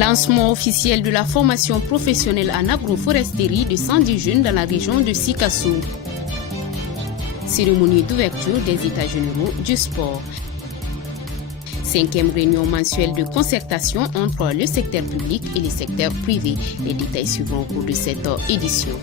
Lancement officiel de la formation professionnelle en agroforesterie de 110 jeunes dans la région de Sikasso. Cérémonie d'ouverture des États généraux du sport. 5e réunion mensuelle de concertation entre le secteur public et le secteur privé. Les détails suivront au cours de cette édition.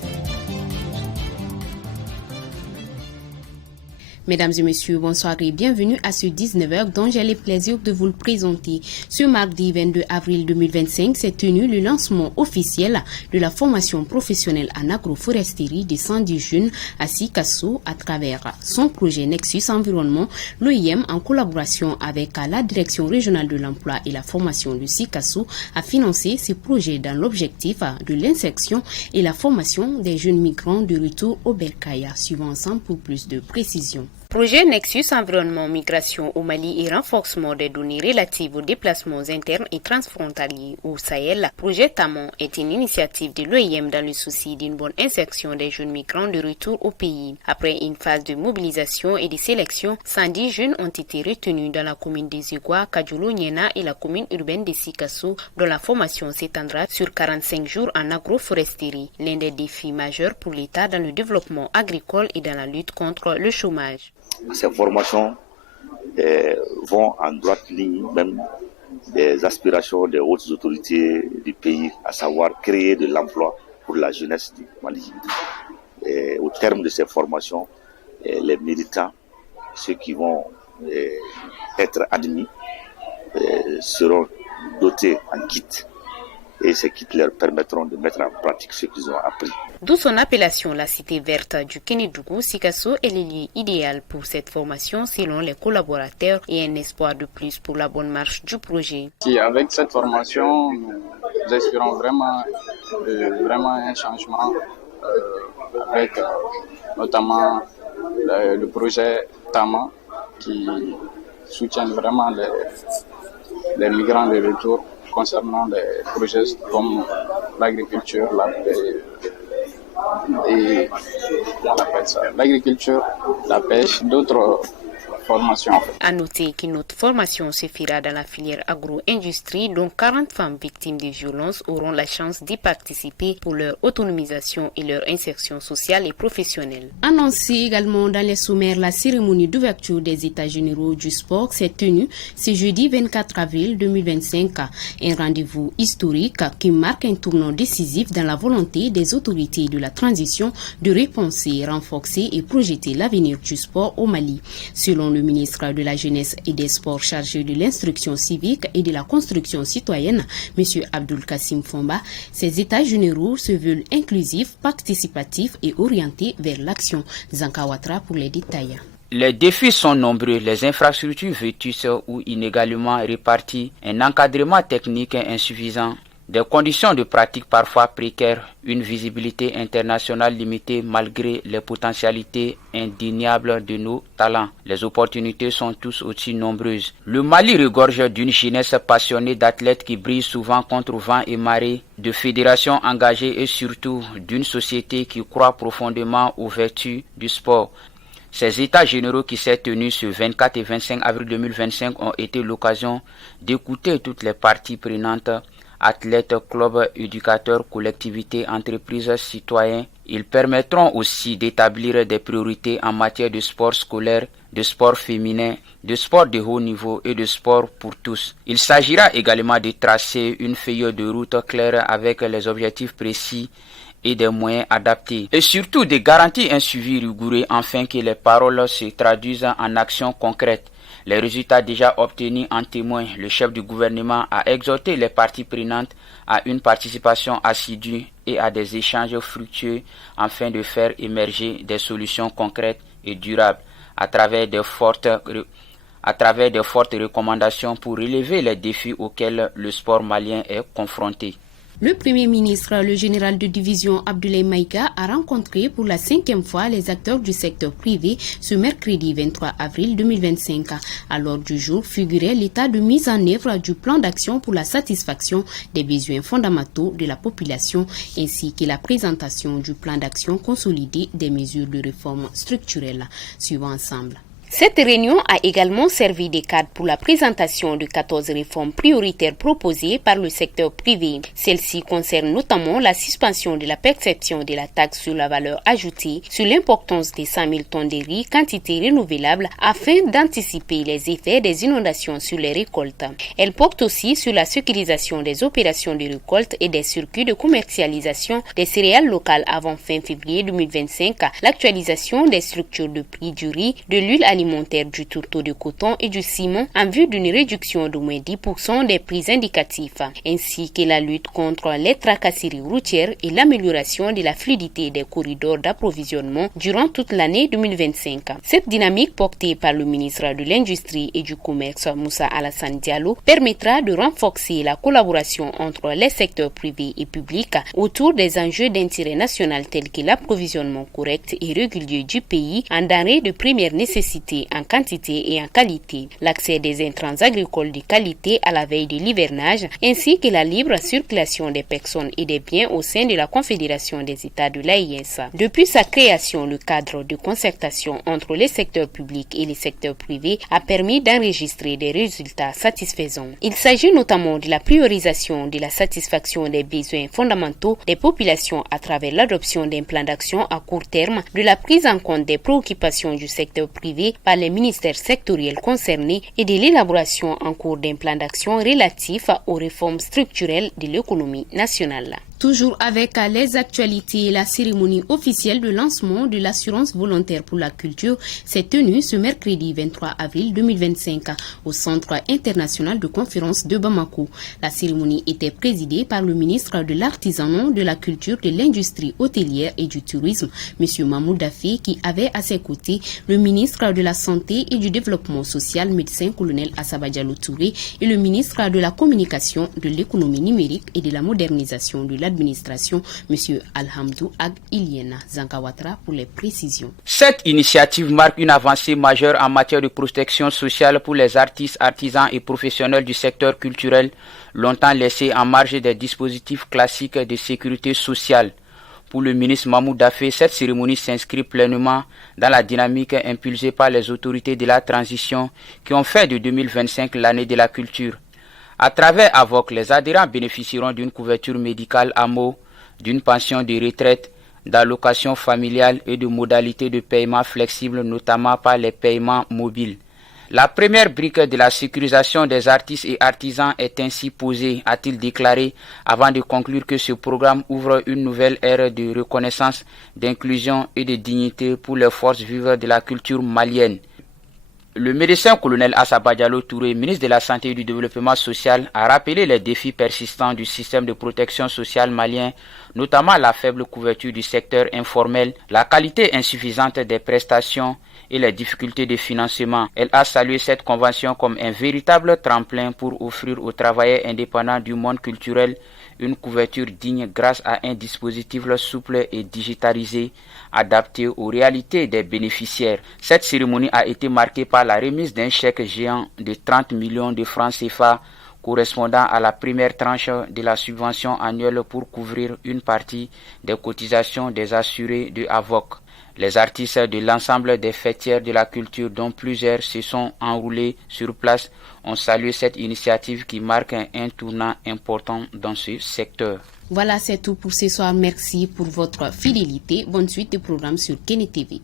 Mesdames et messieurs, bonsoir et bienvenue à ce 19h dont j'ai le plaisir de vous le présenter. Ce mardi 22 avril 2025 s'est tenu le lancement officiel de la formation professionnelle en agroforesterie des 110 jeunes à Sikasso à travers son projet Nexus Environnement. L'OIM, en collaboration avec la Direction régionale de l'emploi et la formation de Sikasso, a financé ce projet dans l'objectif de l'insertion et la formation des jeunes migrants de retour au Berkaya. Suivons ensemble pour plus de précisions. Projet Nexus Environnement Migration au Mali et renforcement des données relatives aux déplacements internes et transfrontaliers au Sahel. Projet Tamon est une initiative de l'OIM dans le souci d'une bonne insertion des jeunes migrants de retour au pays. Après une phase de mobilisation et de sélection, 110 jeunes ont été retenus dans la commune des Zugwa, Kadjolo, Niena et la commune urbaine de Sikasso, dont la formation s'étendra sur 45 jours en agroforesterie. L'un des défis majeurs pour l'État dans le développement agricole et dans la lutte contre le chômage. Ces formations vont en droite ligne même des aspirations des hautes autorités du pays, à savoir créer de l'emploi pour la jeunesse du Mali. Au terme de ces formations, les militants, ceux qui vont être admis, seront dotés en kit. Et ces kits leur permettront de mettre en pratique ce qu'ils ont appris. D'où son appellation, la cité verte du Kénédougou, Sikasso est le lieu idéal pour cette formation selon les collaborateurs et un espoir de plus pour la bonne marche du projet. Avec cette formation, nous espérons vraiment un changement avec notamment le projet Tama qui soutient vraiment les migrants de retour concernant des projets comme l'agriculture, l'agriculture, la pêche, d'autres formations. À noter qu'une autre formation se fera dans la filière agro-industrie, dont 40 femmes victimes de violences auront la chance d'y participer pour leur autonomisation et leur insertion sociale et professionnelle. Annoncé également dans les sommaires, la cérémonie d'ouverture des États généraux du sport s'est tenue ce jeudi 24 avril 2025. Un rendez-vous historique qui marque un tournant décisif dans la volonté des autorités de la transition de repenser, renforcer et projeter l'avenir du sport au Mali. Selon le ministre de la Jeunesse et des Sports chargé de l'instruction civique et de la construction citoyenne, M. Abdul Kassim Fomba, ces États généraux se veulent inclusifs, participatifs et orientés vers l'action. Zankawatra pour les détails. Les défis sont nombreux, les infrastructures vétustes ou inégalement réparties, un encadrement technique insuffisant, des conditions de pratique parfois précaires, une visibilité internationale limitée malgré les potentialités indéniables de nos talents. Les opportunités sont tous aussi nombreuses. Le Mali regorge d'une jeunesse passionnée d'athlètes qui brillent souvent contre vent et marée, de fédérations engagées et surtout d'une société qui croit profondément aux vertus du sport. Ces états généraux qui s'est tenus ce 24 et 25 avril 2025 ont été l'occasion d'écouter toutes les parties prenantes, athlètes, clubs, éducateurs, collectivités, entreprises, citoyens. Ils permettront aussi d'établir des priorités en matière de sport scolaire, de sport féminin, de sport de haut niveau et de sport pour tous. Il s'agira également de tracer une feuille de route claire avec les objectifs précis et des moyens adaptés. Et surtout de garantir un suivi rigoureux afin que les paroles se traduisent en actions concrètes. Les résultats déjà obtenus en témoignent. Le chef du gouvernement a exhorté les parties prenantes à une participation assidue et à des échanges fructueux afin de faire émerger des solutions concrètes et durables à travers de fortes recommandations pour relever les défis auxquels le sport malien est confronté. Le Premier ministre, le général de division Abdoulaye Maïga, a rencontré pour la 5e fois les acteurs du secteur privé ce mercredi 23 avril 2025. À l'ordre du jour figurait l'état de mise en œuvre du plan d'action pour la satisfaction des besoins fondamentaux de la population ainsi que la présentation du plan d'action consolidé des mesures de réforme structurelle. Suivons ensemble. Cette réunion a également servi de cadre pour la présentation de 14 réformes prioritaires proposées par le secteur privé. Celles-ci concernent notamment la suspension de la perception de la taxe sur la valeur ajoutée sur l'importance des 100 000 tonnes de riz, quantité renouvelable, afin d'anticiper les effets des inondations sur les récoltes. Elle porte aussi sur la sécurisation des opérations de récolte et des circuits de commercialisation des céréales locales avant fin février 2025, l'actualisation des structures de prix du riz, de l'huile alimentaire, du tourteau de coton et du ciment en vue d'une réduction d'au moins 10% des prix indicatifs, ainsi que la lutte contre les tracasseries routières et l'amélioration de la fluidité des corridors d'approvisionnement durant toute l'année 2025. Cette dynamique portée par le ministre de l'Industrie et du Commerce, Moussa Alassane Diallo, permettra de renforcer la collaboration entre les secteurs privés et publics autour des enjeux d'intérêt national tels que l'approvisionnement correct et régulier du pays en denrées de première nécessité en quantité et en qualité, l'accès des intrants agricoles de qualité à la veille de l'hivernage, ainsi que la libre circulation des personnes et des biens au sein de la Confédération des États de l'AES. Depuis sa création, le cadre de concertation entre les secteurs publics et les secteurs privés a permis d'enregistrer des résultats satisfaisants. Il s'agit notamment de la priorisation de la satisfaction des besoins fondamentaux des populations à travers l'adoption d'un plan d'action à court terme, de la prise en compte des préoccupations du secteur privé par les ministères sectoriels concernés et de l'élaboration en cours d'un plan d'action relatif aux réformes structurelles de l'économie nationale. Toujours avec les actualités, la cérémonie officielle de lancement de l'assurance volontaire pour la culture s'est tenue ce mercredi 23 avril 2025 au Centre international de conférence de Bamako. La cérémonie était présidée par le ministre de l'Artisanat, de la Culture, de l'Industrie hôtelière et du Tourisme, M. Mahmoud Daffé, qui avait à ses côtés le ministre de la Santé et du Développement social, médecin-colonel Assaba Diallo Touré, et le ministre de la Communication, de l'Économie numérique et de la Modernisation de l'administration, M. Alhamdou Ag Iliena Zankawatra, pour les précisions. Cette initiative marque une avancée majeure en matière de protection sociale pour les artistes, artisans et professionnels du secteur culturel, longtemps laissés en marge des dispositifs classiques de sécurité sociale. Pour le ministre Mahmoud Daffé, cette cérémonie s'inscrit pleinement dans la dynamique impulsée par les autorités de la transition qui ont fait de 2025 l'année de la culture. À travers AVOC, les adhérents bénéficieront d'une couverture médicale AMO, d'une pension de retraite, d'allocations familiales et de modalités de paiement flexibles, notamment par les paiements mobiles. La première brique de la sécurisation des artistes et artisans est ainsi posée, a-t-il déclaré, avant de conclure que ce programme ouvre une nouvelle ère de reconnaissance, d'inclusion et de dignité pour les forces vives de la culture malienne. Le médecin-colonel Assaba Diallo Touré, ministre de la Santé et du Développement social, a rappelé les défis persistants du système de protection sociale malien, notamment la faible couverture du secteur informel, la qualité insuffisante des prestations et les difficultés de financement. Elle a salué cette convention comme un véritable tremplin pour offrir aux travailleurs indépendants du monde culturel une couverture digne grâce à un dispositif souple et digitalisé, adapté aux réalités des bénéficiaires. Cette cérémonie a été marquée par la remise d'un chèque géant de 30 millions de francs CFA correspondant à la première tranche de la subvention annuelle pour couvrir une partie des cotisations des assurés de AVOC. Les artistes de l'ensemble des fêtières de la culture, dont plusieurs se sont enroulés sur place, ont salué cette initiative qui marque un tournant important dans ce secteur. Voilà, c'est tout pour ce soir. Merci pour votre fidélité. Bonne suite de programme sur Kene TV.